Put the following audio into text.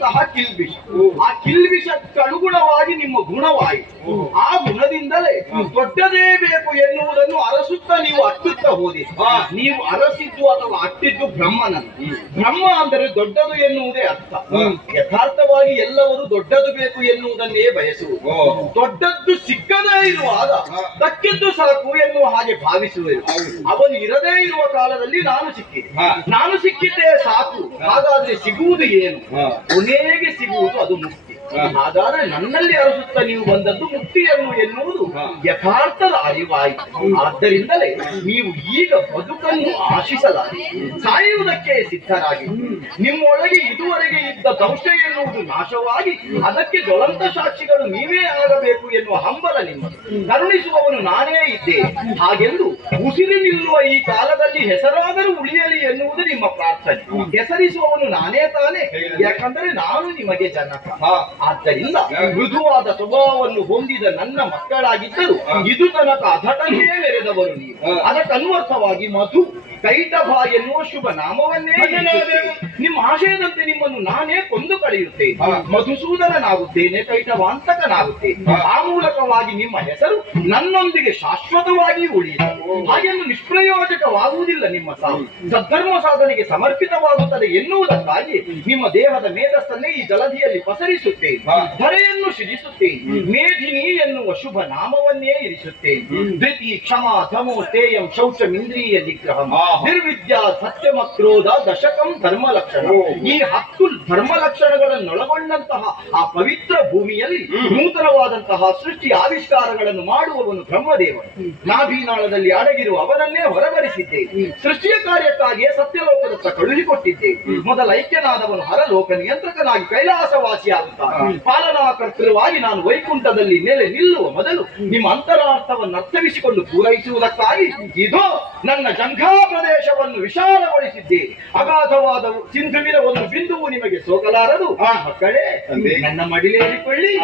ಬಂದಂತಹ ಕಿಲ್ಬಿಷ. ಆ ಕಿಲ್ಬಿಷಕ್ಕೆ ಅನುಗುಣವಾಗಿ ನಿಮ್ಮ ಗುಣವಾಯಿತು. ಆ ಗುಣದಿಂದಲೇ ದೊಡ್ಡದೇ ಬೇಕು ಎನ್ನುವುದನ್ನು ಅರಸುತ್ತಾ ನೀವು ಅಟ್ಟುತ್ತಾ ಹೋದಿ. ನೀವು ಅರಸಿದ್ದು ಅಥವಾ ಅಟ್ಟಿದ್ದು ಬ್ರಹ್ಮನನ್ನು. ಬ್ರಹ್ಮ ಅಂದರೆ ದೊಡ್ಡದು ಎನ್ನುವುದೇ ಅರ್ಥ. ಯಥಾರ್ಥವಾಗಿ ಎಲ್ಲವರು ದೊಡ್ಡದು ಬೇಕು ಎನ್ನುವುದನ್ನೇ ಬಯಸುವುದು. ದೊಡ್ಡದ್ದು ಸಿಕ್ಕದೇ ಇರುವಾಗ ದಕ್ಕಿದ್ದು ಸಾಕು ಎನ್ನುವ ಹಾಗೆ ಭಾವಿಸುವರು. ಅವನು ಇರದೇ ಇರುವ ಕಾಲದಲ್ಲಿ ನಾನು ಸಿಕ್ಕಿದ್ದೇ ಸಾಕು. ಹಾಗಾದ್ರೆ ಸಿಗುವುದು ಏನು? ಕೊನೆಗೆ ಸಿಗುವುದು ಅದು ಮುಕ್ತಿ. ಹಾಗಾದ್ರೆ ನನ್ನಲ್ಲಿ ಅರಸುತ್ತಾ ನೀವು ಬಂದದ್ದು ಮುಕ್ತಿಯನ್ನು ಎನ್ನುವುದು ಯಥಾರ್ಥದ ಅರಿವಾಯಿತು. ಆದ್ದರಿಂದಲೇ ನೀವು ಈಗ ಬದುಕನ್ನು ಆಶಿಸಲಾರಿ, ಸಾಯುವುದಕ್ಕೆ ಸಿದ್ಧರಾಗಿ ನಿಮ್ಮೊಳಗೆ ಇದುವರೆಗೆ ಇದ್ದ ದೌಷ ಎನ್ನುವುದು ನಾಶವಾಗಿ ಅದಕ್ಕೆ ಜ್ವಲಂತ ಸಾಕ್ಷಿಗಳು ನೀವೇ ಆಗಬೇಕು ಎನ್ನುವ ಹಂಬಲ ನಿಮ್ಮದು. ಕರುಣಿಸುವವನು ನಾನೇ ಇದ್ದೆ ಹಾಗೆಂದು ಉಸಿರು ನಿಲ್ಲುವ ಈ ಕಾಲದಲ್ಲಿ ಹೆಸರಾದರೂ ಉಳಿಯಲಿ ಎನ್ನುವುದು ನಿಮ್ಮ ಪ್ರಾರ್ಥನೆ. ಹೆಸರಿಸುವವನು ನಾನೇ ತಾನೇ, ಯಾಕಂದರೆ ನಾನು ನಿಮಗೆ ಜನಕ. ಆದ್ದರಿಂದ ಮೃದುವಾದ ಸ್ವಭಾವವನ್ನು ಹೊಂದಿದ ನನ್ನ ಮಕ್ಕಳಾಗಿದ್ದರು ಇದು ತನಕ ಅಧಟನೇ ಮೆರೆದವರು ನೀವು. ಅದಕ್ಕನ್ವರ್ಥವಾಗಿ ಮಧು ಕೈಟಭ ಎನ್ನುವ ಶುಭ ನಾಮವನ್ನೇ ನಿಮ್ಮ ಆಶಯದಂತೆ ನಿಮ್ಮನ್ನು ನಾನೇ ಕೊಂದು ಕಳೆಯುತ್ತೇನೆ. ಮಧುಸೂದನನಾಗುತ್ತೇನೆ, ಕೈಟಭಾಂತಕನಾಗುತ್ತೇನೆ. ಆ ಮೂಲಕವಾಗಿ ನಿಮ್ಮ ಹೆಸರು ನನ್ನೊಂದಿಗೆ ಶಾಶ್ವತವಾಗಿ ಉಳಿಯಿತು. ಹಾಗೆಂದು ನಿಷ್ಪ್ರಯೋಜಕವಾಗುವುದಿಲ್ಲ ನಿಮ್ಮ ಸಾವು. ಸದ್ಧರ್ಮ ಸಾಧನೆಗೆ ಸಮರ್ಪಿತವಾಗುತ್ತದೆ ಎನ್ನುವುದಕ್ಕಾಗಿ ನಿಮ್ಮ ದೇಹದ ಮೇಧಸ್ಸನ್ನೇ ಈ ಜಲಧಿಯಲ್ಲಿ ಪಸರಿಸುತ್ತೇನೆ. ಧರೆಯನ್ನು ಸೃಜಿಸುತ್ತೇನೆ. ಮೇಧಿನಿ ಎನ್ನುವ ಶುಭ ನಾಮವನ್ನೇ ಇರಿಸುತ್ತೇನೆ. ಧೃತಿ, ಕ್ಷಮ, ಧಮೋ, ತೇಯಂ, ಶೌಚಮಿಂದ್ರಿಯ ನಿಗ್ರಹಂ, ನಿರ್ವಿದ್ಯಾ, ಸತ್ಯಮ, ಕ್ರೋಧ, ದಶಕಂ ಧರ್ಮ ಲಕ್ಷಣ. ಈ 10 ಧರ್ಮ ಲಕ್ಷಣಗಳನ್ನೊಳಗೊಂಡಂತಹ ಆ ಪವಿತ್ರ ಭೂಮಿಯಲ್ಲಿ ನೂತನವಾದಂತಹ ಸೃಷ್ಟಿ ಆವಿಷ್ಕಾರಗಳನ್ನು ಮಾಡುವವನು ಬ್ರಹ್ಮದೇವನು. ನಾಭಿನಾಳದಲ್ಲಿ ಅಡಗಿರುವ ಅವನನ್ನೇ ಹೊರಬರಿಸಿದ್ದೇನೆ. ಸೃಷ್ಟಿಯ ಕಾರ್ಯಕ್ಕಾಗಿಯೇ ಸತ್ಯಲೋಕದತ್ತ ಕಳುಹಿಕೊಟ್ಟಿದ್ದೇನೆ. ಮೊದಲ ಐಕ್ಯನಾದವನು ಹರಲೋಕ ನಿಯಂತ್ರಕನಾಗಿ ಕೈಲಾಸವಾಸಿಯಾಗುತ್ತಾನೆ. ಪಾಲನಾಕರ್ತೃವಾಗಿ ನಾನು ವೈಕುಂಠದಲ್ಲಿ ನೆಲೆ ನಿಲ್ಲುವ ಮೊದಲು ನಿಮ್ಮ ಅಂತರಾರ್ಥವನ್ನು ಅರ್ಥವಿಸಿಕೊಂಡು ಪೂರೈಸುವುದಕ್ಕಾಗಿ ಇದೋ ನನ್ನ ಜಂಘಾ ಪ್ರದೇಶವನ್ನು ವಿಶಾಲಗೊಳಿಸಿದ್ದೇನೆ. ಅಗಾಧವಾದ ಸಿಂಧುವಿನ ಒಂದು ಬಿಂದುವು ನಿಮಗೆ ಸೋಕಲಾರದು. ಮಕ್ಕಳೇ, ನನ್ನ ಮಡಿಲೇರಿಕೊಳ್ಳಿ.